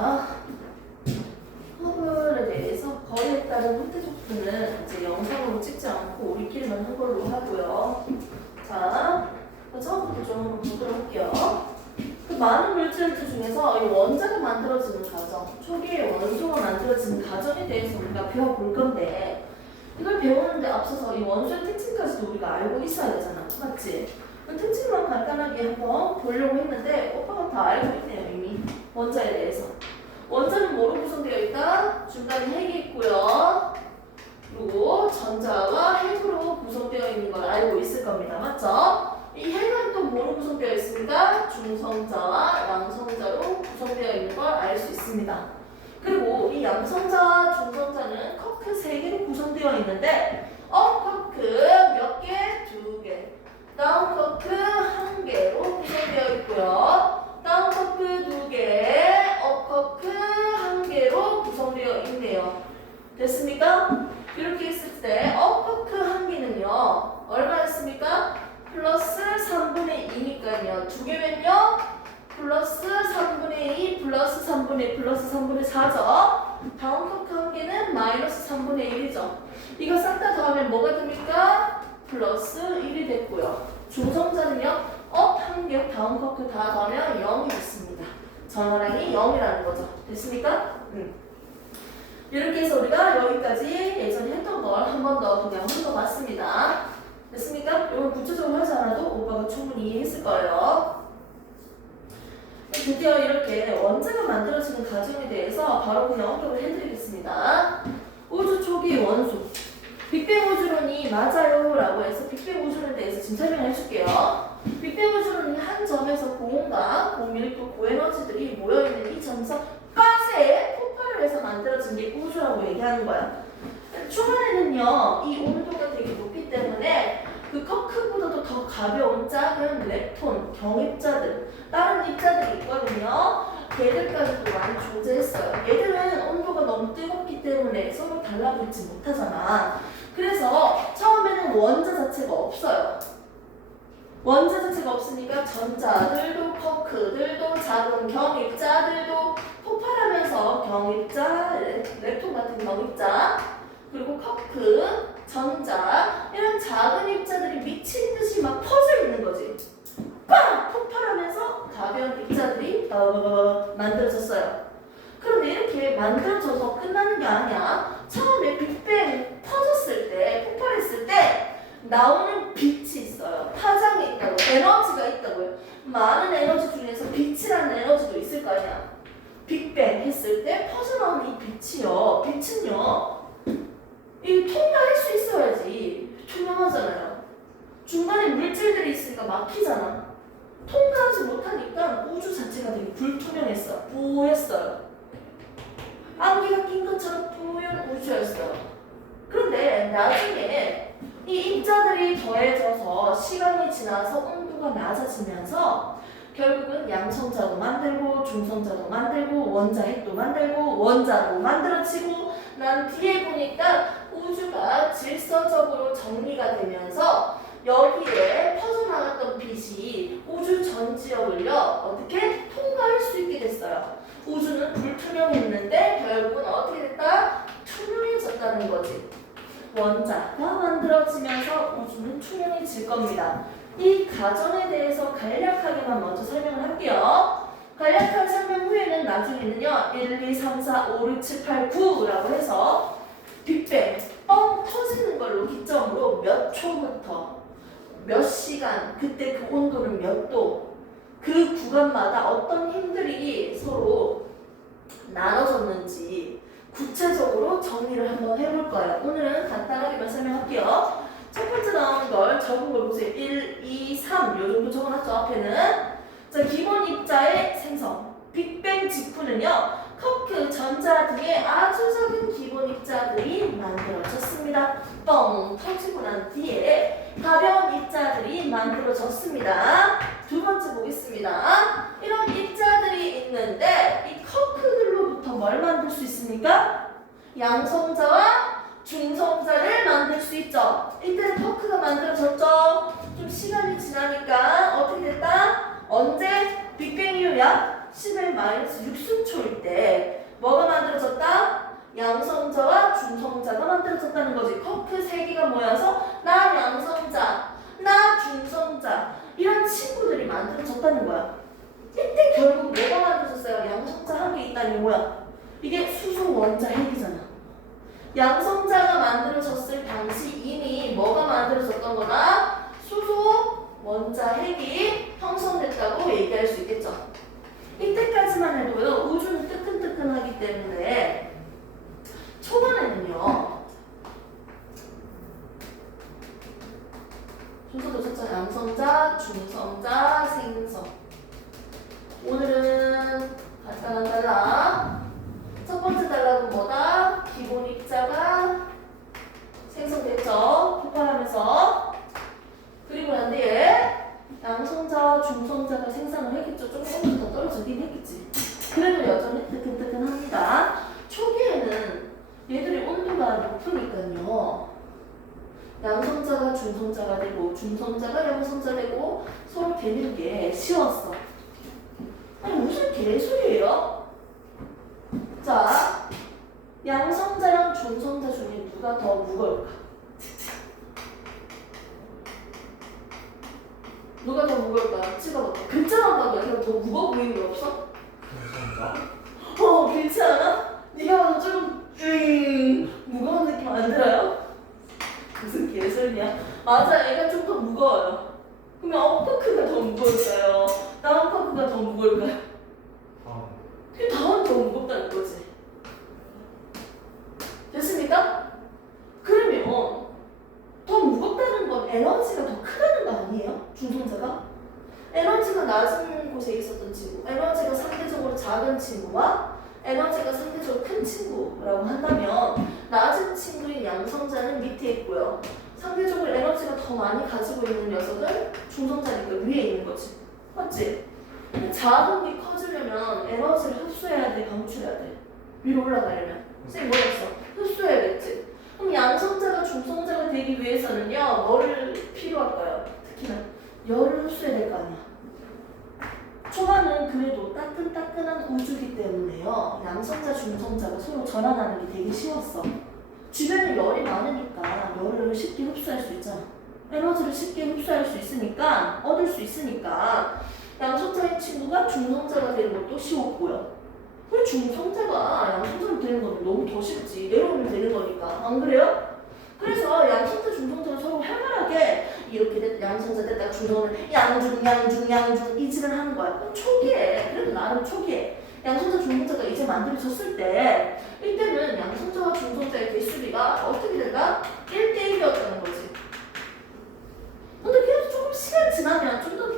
자, 허블에 대해서 거리에 따른 형태속도는 이제 영상으로 찍지 않고 우리끼리만 한 걸로 하고요. 자, 처음부터 좀 보도록 할게요. 그 많은 물질들 중에서 이 원자가 만들어지는 과정, 초기에 원소가 만들어지는 과정에 대해서 우리가 배워볼 건데, 이걸 배우는데 앞서서 이 원소의 특징까지도 우리가 알고 있어야 되잖아. 맞지? 그 특징만 간단하게 한번 보려고 했는데 오빠가 다 알고 있네요, 이미. 원자에 대해서. 원자는 뭐로 구성되어 있다? 중간에 핵이 있고요. 그리고 전자와 핵으로 구성되어 있는 걸 알고 있을 겁니다. 맞죠? 이 핵은 또 뭐로 구성되어 있습니까? 중성자와 양성자로 구성되어 있는 걸 알 수 있습니다. 그리고 이 양성자와 중성자는 커크 3개로 구성되어 있는데 커크 몇 개? 2개. 다운 커크 1개로 구성되어 있고요. 다운 커크 2개, 업 커크 1개로 구성되어 있네요. 됐습니까? 이렇게 했을 때 업 커크 1개는요 얼마였습니까? 플러스 3분의 2니까요. 2개면요 플러스 3분의 2 플러스 3분의 1 플러스 3분의 4죠. 다운 커크 1개는 마이너스 3분의 1이죠. 이거 싹 다 더하면 뭐가 됩니까? 플러스 1이 됐고요. 중성자는요 업 1개, 다운 커크 다 더하면 0이 됐습니다. 전화량이 0이라는 거죠. 됐습니까? 이렇게 해서 우리가 여기까지 예전에 했던 걸 한 번 더 그냥 훑어봤습니다. 됐습니까? 이건 구체적으로 하지 않아도 오빠가 충분히 이해했을 거예요. 드디어 이렇게 원자가 만들어지는 과정에 대해서 바로 그냥 언급을 해드리겠습니다. 우주 초기 원소 빅뱅 우주론이 맞아요 라고 해서 빅뱅 우주론에 대해서 지금 설명해 줄게요. 빅뱅 우주론이 한 점에서 고온과 고밀도 고에너지들이 모여있는 이 점에서 가스에 폭발을 해서 만들어진 게 우주라고 얘기하는 거야. 초반에는요 이 온도가 되게 높기 때문에 그 커크보다도 더 가벼운 작은 렙톤, 경입자들, 다른 입자들이 있거든요. 얘들까지도 많이 존재했어요. 얘들은 온도가 너무 뜨겁기 때문에 서로 달라붙지 못하잖아. 그래서 처음에는 원자 자체가 없어요. 원자 자체가 없으니까 전자들도 커크들도 작은 경입자들도 폭발하면서 경입자, 렙톤 같은 경입자 그리고 커크, 전자 이런 작은 입자들이 미친 듯이 막 퍼져 있는 거지. 빵! 폭발하면서 가벼운 입자들이 만들어졌어요. 그런데 이렇게 만들어져서 끝나는 게 아니야. 처음에 빅뱅 터졌을 때, 폭발했을 때 나오는 빛이 있어요. 파장이 있다고, 에너지가 있다고요. 많은 에너지 중에서 빛이라는 에너지도 있을 거 아니야. 빅뱅 했을 때 퍼져나오는 이 빛이요. 빛은요. 이 통과할 수 있어야지. 투명하잖아요. 중간에 물질들이 있으니까 막히잖아. 통과하지 못하니까 우주 자체가 되게 불투명했어. 뿌였어요. 안개가 낀 것처럼 뿌연 우주였어요. 그런데 나중에 이 입자들이 더해져서 시간이 지나서 온도가 낮아지면서 결국은 양성자도 만들고 중성자도 만들고 원자핵도 만들고 원자로 만들어지고 난 뒤에 보니까 우주가 질서적으로 정리가 되면서 여기에 퍼져나갔던 빛이 우주 전 지역을요 어떻게 통과할 수 있게 됐어요. 우주는 불투명했는데 결국은 어떻게 됐다? 투명해졌다는 거지. 원자가 만들어지면서 우주는 투명해질 겁니다. 이 과정에 대해서 간략하게만 먼저 설명을 할게요. 간략한 설명 후에는 나중에는요 1, 2, 3, 4, 5, 6, 7, 8, 9라고 해서 빅뱅 뻥 터지는 걸로 기점으로 몇 초부터 몇 시간 그때 그 온도는 몇 도 그 구간마다 어떤 힘들이 서로 나눠졌는지 구체적으로 정리를 한번 해볼 거예요. 오늘은 간단하게만 설명할게요. 첫 번째 나오는 걸 적은 걸 보세요. 1, 2, 3 요 정도 적어놨죠 앞에는. 자 기본 입자의 생성 빅뱅 직후는요 커크, 전자 등의 아주 작은 기본 입자들이 만들어졌습니다. 뻥 터지고 난 뒤에 가벼운 입자들이 만들어졌습니다. 두 번째 보겠습니다. 이런 입자들이 있는데 이 커크들로부터 뭘 만들 수 있습니까? 양성자와 중성자를 만들 수 있죠. 이때는 커크가 만들어졌죠. 좀 시간이 지나니까 어떻게 됐다? 언제? 빅뱅 이후 약 10의-6승초일 때 뭐가 만들어졌다? 양성자와 중성자가 만들어졌다는 거지. 커크 3개가 모여서 나 양성자, 나 중성자 이런 친구들이 만들어졌다는 거야. 이때 결국 뭐가 만들어졌어요? 양성자 한 개 있다니 뭐야? 이게 수소 원자 핵이잖아. 양성자가 만들어졌을 당시 이미 뭐가 만들어졌던 거다? 수소 원자 핵이 형성됐다고 얘기할 수 있겠죠. 이때까지만 해도요, 우주는 뜨끈뜨끈하기 때문에 초반에는요, 순서도 쳤죠. 양성자, 중성자, 생성. 오늘은 간단한 단락. 첫 번째 단락은 뭐다? 기본 입자가 생성됐죠. 폭발하면서. 그리고 난 뒤에 양성자와 중성자가 생성을 했겠죠. 조금 더 떨어지긴 했겠지. 그래도 여전히 뜨끈뜨끈합니다. 초기에는 얘들이 온도가 높으니까요. 양성자가 중성자가 되고 중성자가 양성자 되고 서로 되는 게 쉬웠어. 아니 무슨 개소리예요? 자, 양성자랑 중성자 중에 누가 더 무거울까? 누가 더 무거울까? 찍어봐. 글자만 봐도 약간 더 무거워 보이는 게 없어? 그렇지 않아? 네가 봐도 좀 무거운 느낌 안 들어요? 무슨 개소리냐? 맞아, 얘가 좀 더 무거워요. 그러면 업퍼크가 더 무거울까요? 다운퍼크가 더 무거울까요? 그 다운 더 무겁다는 거지. 됐습니까? 그러면 더 무겁다는 건 에너지가 더 크다는 거 아니에요? 중성자가? 에너지가 낮은 곳에 있었던 친구, 에너지가 상대적으로 작은 친구와 에너지가 상대적으로 큰 친구라고 한다면 낮은 친구인 양성자는 밑에 있고요. 상대적으로 에너지가 더 많이 가지고 있는 녀석은 중성자니까 위에 있는 거지. 맞지? 작은 게 커지려면 에너지를 흡수해야 돼, 방출해야 돼? 위로 올라가려면. 선생님 뭐랬어? 흡수해야겠지? 그럼 양성자가 중성자가 되기 위해서는요, 뭐를 필요할까요? 특히나 열을 흡수해야 될 거 아니야. 초반은 그래도 따끈따끈한 우주기 때문에요. 양성자, 중성자가 서로 전환하는 게 되게 쉬웠어. 주변에 열이 많으니까 열을 쉽게 흡수할 수 있잖아. 에너지를 쉽게 흡수할 수 있으니까, 얻을 수 있으니까 양성자인 친구가 중성자가 되는 것도 쉬웠고요. 왜 중성자가 양성자로 되는 거면 너무 더 쉽지. 내려오면 되는 거니까. 안 그래요? 그래서 양성자, 중성자가 서로 활발하게 이렇게 됐다, 양성자 됐다가 중성을 양중 이질을 하는 거야. 그럼 초기에, 그래도 나름 초기에 양성자, 중성자가 이제 만들어졌을 때 이때는 양성자와 중성자의 개수비가 어떻게 된다? 1대1이었다는 거지. 근데 계속 조금 시간이 지나면 좀 더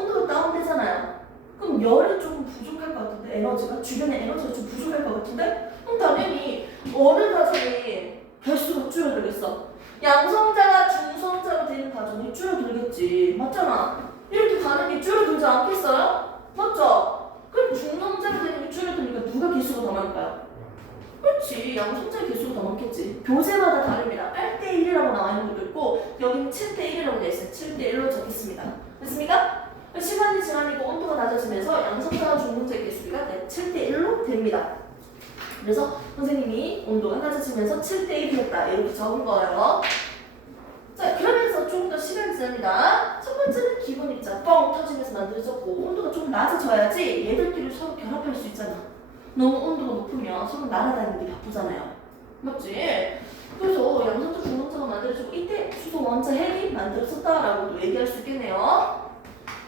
온도가 다운되잖아요. 그럼 열이 조금 부족할 것 같은데, 에너지가? 주변에 에너지가 좀 부족할 것 같은데? 그럼 당연히 어느 과정이 개수가 줄어들겠어? 양성자가 중성자로 되는 과정이 줄어들겠지. 맞잖아. 이렇게 가는 게 줄어들지 않겠어요? 맞죠? 그럼 중성자로 되는 게 줄어드니까 누가 개수가 더 많을까요? 그렇지. 양성자의 개수가 더 많겠지. 교재마다 다릅니다. 8대1이라고 나와 있는 것도 있고 여기는 7대1이라고 되어 있어요. 7대1로 적겠습니다. 됐습니까? 시간이 지나니까 온도가 낮아지면서 양성자와 중성자의 개수비가 7대1로 됩니다. 그래서 선생님이 온도가 낮아지면서 7대1이었다 이렇게 적은 거예요. 자, 그러면서 조금 더 시간이 지납니다. 첫 번째는 기본 입자 뻥 터지면서 만들어졌고 온도가 좀 낮아져야지 얘들끼리 서로 결합할 수 있잖아. 너무 온도가 높으면 서로 날아다니는 게 바쁘잖아요. 맞지? 그래서 양성자, 중성자가 만들어지고 이때 수소 원자 핵이 만들어졌다라고도 얘기할 수 있겠네요.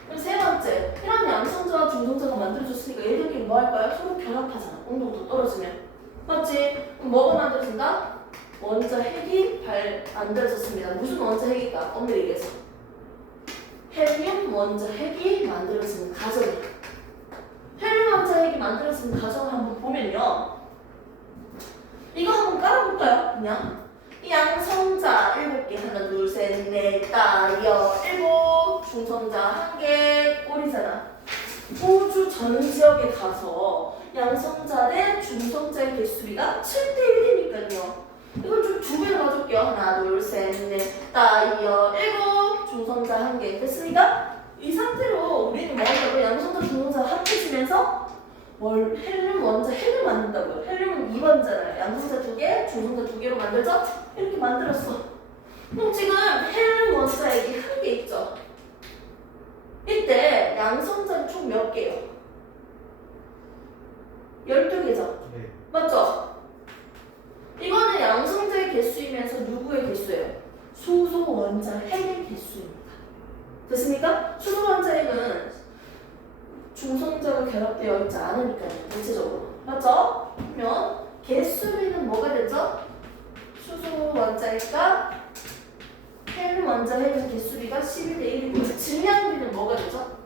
그럼 세 번째, 이런 양성자와 중성자가 만들어졌으니까 얘들끼리 뭐 할까요? 서로 결합하잖아. 온도가 더 떨어지면. 맞지? 그럼 뭐가 만들어진다? 원자 핵이 만들어졌습니다. 무슨 원자 핵일까? 오늘 얘기했어. 헬륨 원자 핵이 만들어지는 과정이야. 헬륨 원자 핵이 만들어지는 과정을 한번 보면요. 이거 한번 깔아볼까요? 그냥. 이 양성자 7개, 하나, 둘, 셋, 넷, 다, 여, 7, 중성자 1개, 꼴이잖아. 우주 전 지역에 가서 양성자 대 중성자의 개수비가 7대1이니까요. 이걸 좀 2배로 가져올게요. 하나, 둘, 셋, 넷, 다, 여, 7, 중성자 1개. 됐습니까? 이 상태로 우리는 뭐냐면 양성자, 중성자가 합해지면서 헬륨 원자 핵을 만든다고요. 헬륨은 2번잖아요. 양성자 2개, 중성자 2개로 만들죠? 이렇게 만들었어. 그럼 지금 헬륨 원자핵이 1개 있죠? 이때 양성자는 총 몇 개요? 12개죠? 네. 맞죠? 이거는 양성자의 개수이면서 누구의 개수예요? 수소 원자 핵의 개수입니다. 됐습니까? 수소 원자 핵은 중성자가 결합되어 있지 않으니까요. 대체적으로. 맞죠? 그러면 개수비는 뭐가 되죠? 수소 원자 핵과 헬륨 원자 핵의 개수비가 11대 1이고요. 질량비는 뭐가 되죠?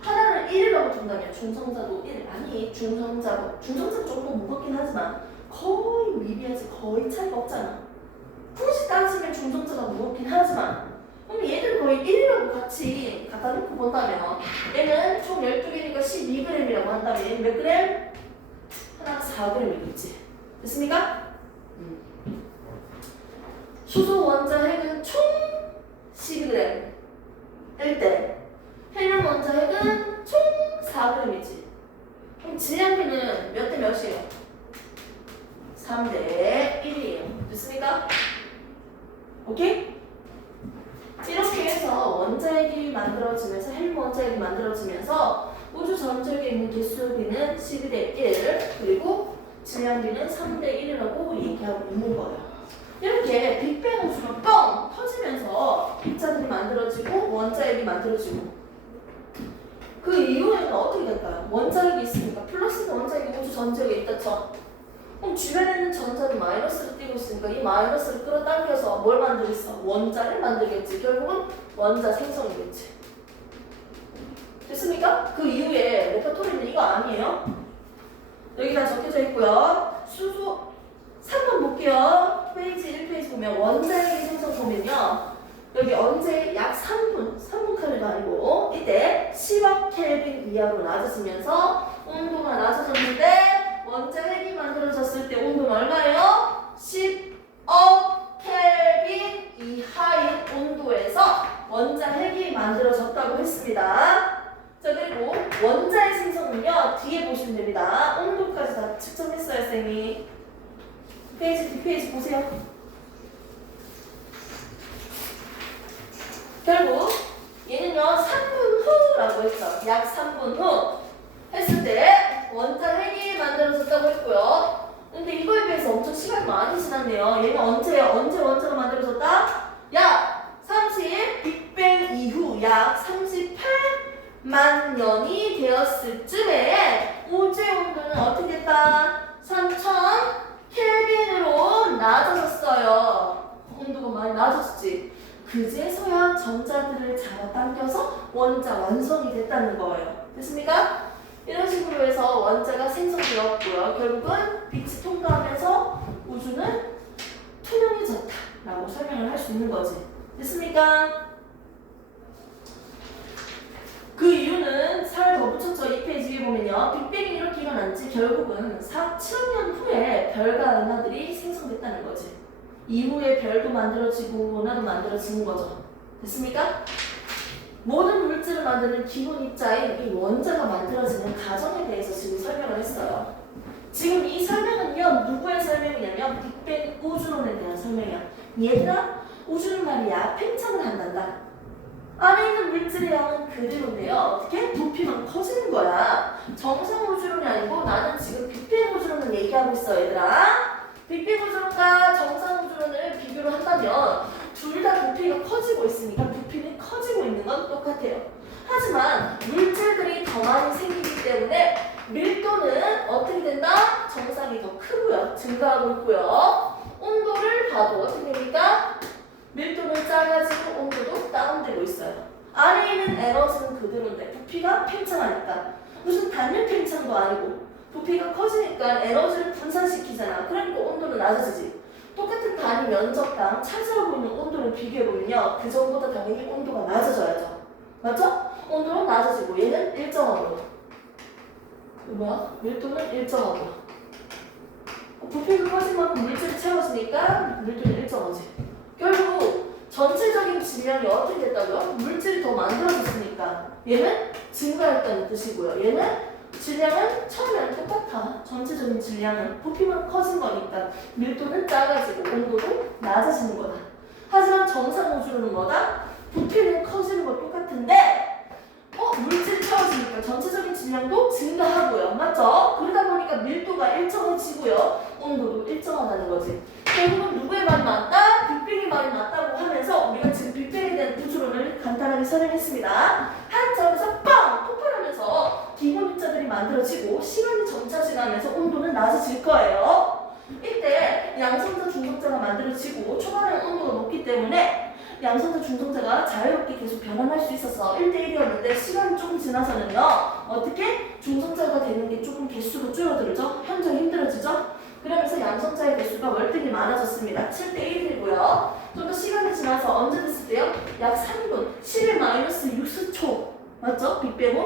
하나를 1이라고 둔다면 중성자도 1. 아니 중성자 조금 무겁긴 하지만 거의 미비하지 거의 차이가 없잖아. 굳이 따지면 중성자가 무겁긴 하지만 그럼 얘들 거의 1이라고 같이 갖다 놓고 본다면 얘는 총 12개니까 12g이라고 한다면 얘는 몇 그램? 하나 4g이겠지. 됐습니까? 수소 원자 핵은 총 12g 일 때 헬륨 원자 핵은 총 4g이지. 그럼 질량비는 몇 대 몇이에요? 3대 1이에요. 됐습니까? 오케이? 이렇게 해서 원자핵이 만들어지면서 헬륨 원자핵이 만들어지면서 우주 전체에 있는 개수비는 12대 1 그리고 질량비는 3대 1이라고 얘기하고 있는 거예요. 이렇게 빅뱅 우주가 뻥 터지면서 입자들이 만들어지고 원자핵이 만들어지고 그 이후에는 어떻게 될까요? 원자핵이 있으니까 플러스 원자핵이 우주 전체에 있다 쳐. 그럼 주변에 있는 전자는 마이너스를 띄고 있으니까 이 마이너스를 끌어당겨서 뭘 만들겠어? 원자를 만들겠지. 결국은 원자 생성이겠지. 됐습니까? 그 이후에 레퍼토리는 이거 아니에요? 여기 다 적혀져 있고요. 수소 3번 볼게요. 페이지 1페이지 보면 원자핵의 생성 보면요. 여기 언제 약 3분 칼리도 아니고 이때 10억 켈빈 이하로 낮아지면서 온도가 낮아졌는데 원자핵이 만들어졌을 때 온도는 얼마예요? 10억 켈빈 이하의 온도에서 원자핵이 만들어졌다고 했습니다. 자 그리고 원자의 생성은요 뒤에 보시면 됩니다. 온도까지 다 측정했어요 쌤이. 페이지 뒷페이지 보세요. 결국 얘는요 3분 후라고 했죠. 약 3분 후 했을 때 원자핵이 만들어졌다고 했고요. 근데 이거에 비해서 엄청 시간이 많이 지났네요. 얘는 언제 원자가 만들어졌다? 약 30 빅뱅 이후 약 38만 년이 되었을 쯤에 우주의 온도는 어떻게 됐다? 3000 켈빈으로 낮아졌어요. 온도가 많이 낮아졌지. 그제서야 전자들을 잡아당겨서 원자 완성이 됐다는 거예요. 됐습니까? 이런 식으로 해서 원자가 생성되었고요. 결국은 빛이 통과하면서 우주는 투명해졌다라고 설명을 할 수 있는 거지. 됐습니까? 그 이유는 살 더 붙였죠. 이 페이지 위에 보면요. 빅뱅이 이렇게 일어난지 결국은 7억 년 후에 별과 은하들이 생성됐다는 거지. 이후에 별도 만들어지고 은하도 만들어지는 거죠. 됐습니까? 모든 물질을 만드는 기본 입자인 이 원자가 만들어지는 과정에 대해서 지금 설명을 했어요. 지금 이 설명은요 누구의 설명이냐면 빅뱅 우주론에 대한 설명이야. 얘들아 우주는 말이야 팽창을 한단다. 안에 있는 물질의 양은 그대로인데요. 어떻게? 부피만 커지는 거야. 정상 우주론이 아니고 나는 지금 빅뱅 우주론을 얘기하고 있어 얘들아. 빅뱅 우주론과 정상 우주론을 비교를 한다면 둘 다 부피가 커지고 있으니까 부피는 커지고 있는 건 똑같아요. 하지만 물질들이 더 많이 생기기 때문에 밀도는 어떻게 된다? 정상이 더 크고요. 증가하고 있고요. 온도를 봐도 어떻게 됩니까? 밀도는 작아지고 온도도 다운되고 있어요. 안에 있는 에너지는 그대로인데 부피가 팽창하니까 무슨 단일 팽창도 아니고 부피가 커지니까 에너지를 분산시키잖아. 그러니까 온도는 낮아지지. 똑같은 단위 면적당 차지하고 있는 온도를 비교해보면요. 그 전보다 당연히 온도가 낮아져야죠. 맞죠? 온도는 낮아지고 얘는 일정하고요. 뭐야? 밀도는 일정하고요. 부피가 커진 만큼 물질이 채워지니까 밀도는 일정하지. 결국 전체적인 질량이 어떻게 됐다고요? 물질이 더 만들어졌으니까 얘는 증가했다는 뜻이고요. 얘는 질량은 처음에는 똑같아. 전체적인 질량은 부피만 커진 거니까 밀도는 작아지고 온도도 낮아지는 거다. 하지만 정상 우주로는 뭐다? 부피는 커지는 거 똑같은데 물질이 채워지니까 전체적인 질량도 증가하고요. 맞죠? 그러다 보니까 밀도가 일정해지고요. 온도도 일정하다는 거지. 결국은 누구의 말이 맞다? 빅뱅의 말이 맞다고 하면서 우리가 지금 빅뱅에 대한 구조론을 간단하게 설명했습니다. 한 점에서 빵! 폭발하면서 기본 입자들이 만들어지고 시간이 점차지나면서 온도는 낮아질 거예요. 이때 양성자 중성자가 만들어지고 초반에 온도가 높기 때문에 양성자 중성자가 자유롭게 계속 변환할 수 있어서 1대1이었는데 시간이 조금 지나서는요. 어떻게? 중성자가 되는 게 조금 개수가 줄어들죠. 현저히 힘들어지죠. 그러면서 양성자의 개수가 월등히 많아졌습니다. 7대1이고요. 좀 더 시간이 지나서 언제 됐을 때요? 약 3분, 11-6초 맞죠? 빅뱅은?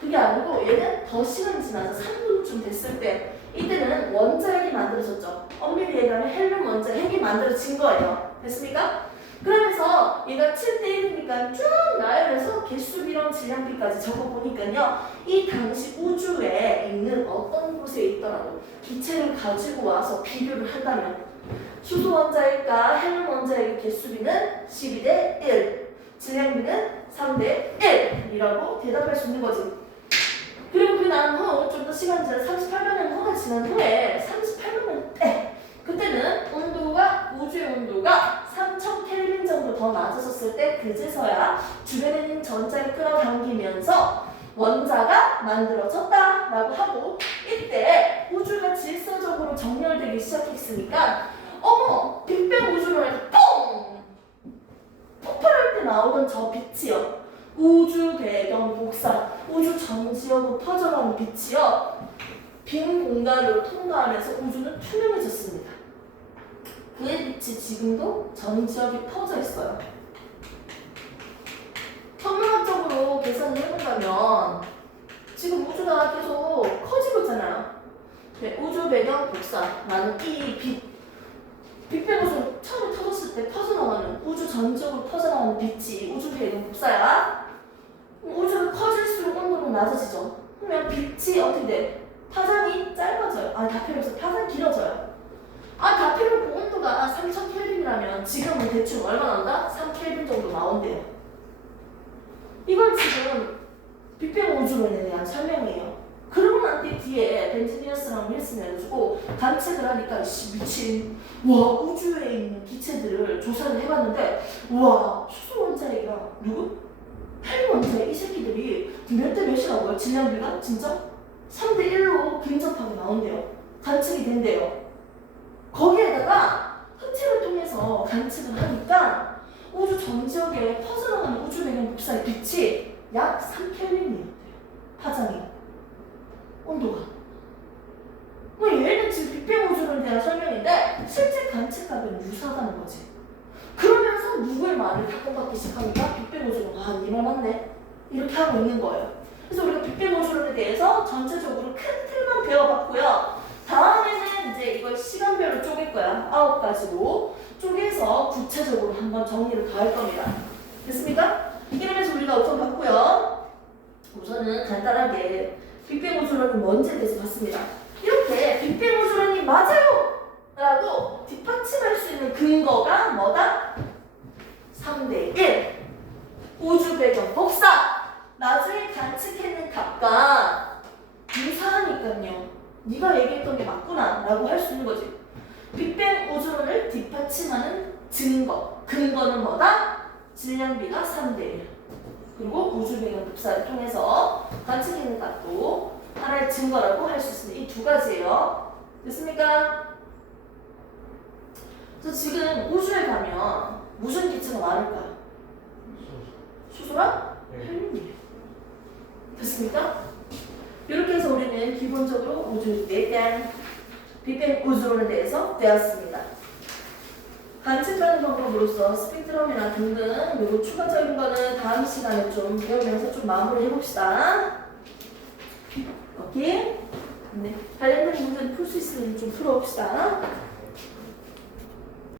그게 아니고 얘는 더 시간이 지나서 3분쯤 됐을 때 이때는 원자핵이 만들어졌죠. 엄밀히 얘기하면 헬륨 원자핵이 만들어진 거예요. 됐습니까? 그러면서 얘가 7대1이니까 쭉 나열해서 개수비랑 질량비까지 적어보니까요. 이 당시 우주에 있는 어떤 곳에 있더라도 기체를 가지고 와서 비교를 한다면 수소 원자핵과 헬륨 원자핵의 개수비는 12대1, 질량비는 3대1이라고 대답할 수 있는 거지. 그리고 그 다음 후 좀 더 시간이 지나 38만 년 후가 지난 후에 38만 년 때 그때는 우주의 온도가 3000 켈빈 정도 더 낮아졌을 때 그제서야 주변에 있는 전자를 끌어당기면서 원자가 만들어졌다라고 하고 이때 우주가 질서적으로 정렬되기 시작했으니까 어머! 빅뱅 우주론에서 뽕! 폭발할 때 나오던 저 빛이요. 우주 배경 복사, 우주 전 지역으로 퍼져가는 빛이요. 빈 공간으로 통과하면서 우주는 투명해졌습니다. 그의 빛이 지금도 전 지역에 퍼져 있어요. 천문학적으로 계산을 해본다면 지금 우주가 계속 커지고 있잖아요. 네, 우주 배경 복사라는 이 빅뱅 우주 처음에 터졌을 때 퍼져나가는 우주 전 지역으로 퍼져나가는 빛이 우주 배경 복사야. 우주가 커질수록 온도는 낮아지죠. 그러면 빛이 어떻게 돼? 파장이 짧아져요. 다 필요 없어. 파장이 길어져요. 다 필요 없고 온도가 3000 켈빈이라면 지금은 대충 얼마 나온다? 3 켈빈 정도 나온대요. 이걸 지금 빅뱅 우주론에 대한 설명이에요. 그러고 난 뒤에 벤지니어스랑 윌슨이 해가지고 관측을 하니까 미친 우주에 있는 기체들을 조사를 해봤는데 수소 원자핵이랑 누구? 헬륨 원자핵 이 새끼들이 몇 대 몇이라고요? 질량비가 진짜 3대1로 근접하게 나온대요. 관측이 된대요. 거기에다가 흑체를 통해서 관측을 하니까 우주 전 지역에 퍼져나가는 우주 배경 복사의 빛이 약 3켈빈이었대요. 파장이. 온도가. 얘는 지금 빅뱅 우주론에 대한 설명인데 실제 관측하고는 유사하다는 거지. 그러면서 누구의 말을 탁권받기 시작하니까 빅뱅 우주론 니 말 맞네 이렇게 하고 있는 거예요. 그래서 우리가 빅뱅 우주론에 대해서 전체적으로 큰 틀만 배워봤고요. 다음에는 이제 이걸 시간별로 쪼갤 거야. 9가지로 쪼개서 구체적으로 한번 정리를 더 할 겁니다. 됐습니까? 이러면서 우리가 우선 봤고요. 우선은 간단하게 빅뱅 우주론이 뭔지에 대해서 봤습니다. 이렇게 빅뱅 우주론이 맞아요! 라고 뒷받침할 수 있는 근거가 뭐다? 3대1 우주 배경 복사! 나중에 관측해낸 값과 유사하니까요. 네가 얘기했던 게 맞구나 라고 할 수 있는 거지. 빅뱅 우주론을 뒷받침하는 증거, 근거는 뭐다? 질량비가 3대1 그리고 우주 배경 복사를 통해서 관측해낸 값도 하나의 증거라고 할 수 있습니다. 이 두 가지예요. 됐습니까? 그래서 지금 우주에 가면 무슨 기체가 많을까요? 수소랑 헬륨이에요. 됐습니까? 이렇게 해서 우리는 기본적으로 우주에 대한 빅뱅 우주론에 대해서 배웠습니다. 관측하는 방법으로서 스펙트럼이나 등등 그리고 추가적인 거는 다음 시간에 좀 배우면서 좀 마무리 해봅시다. 오케이? 네. 관련된 문제는 풀 수 있으면 좀 풀어봅시다.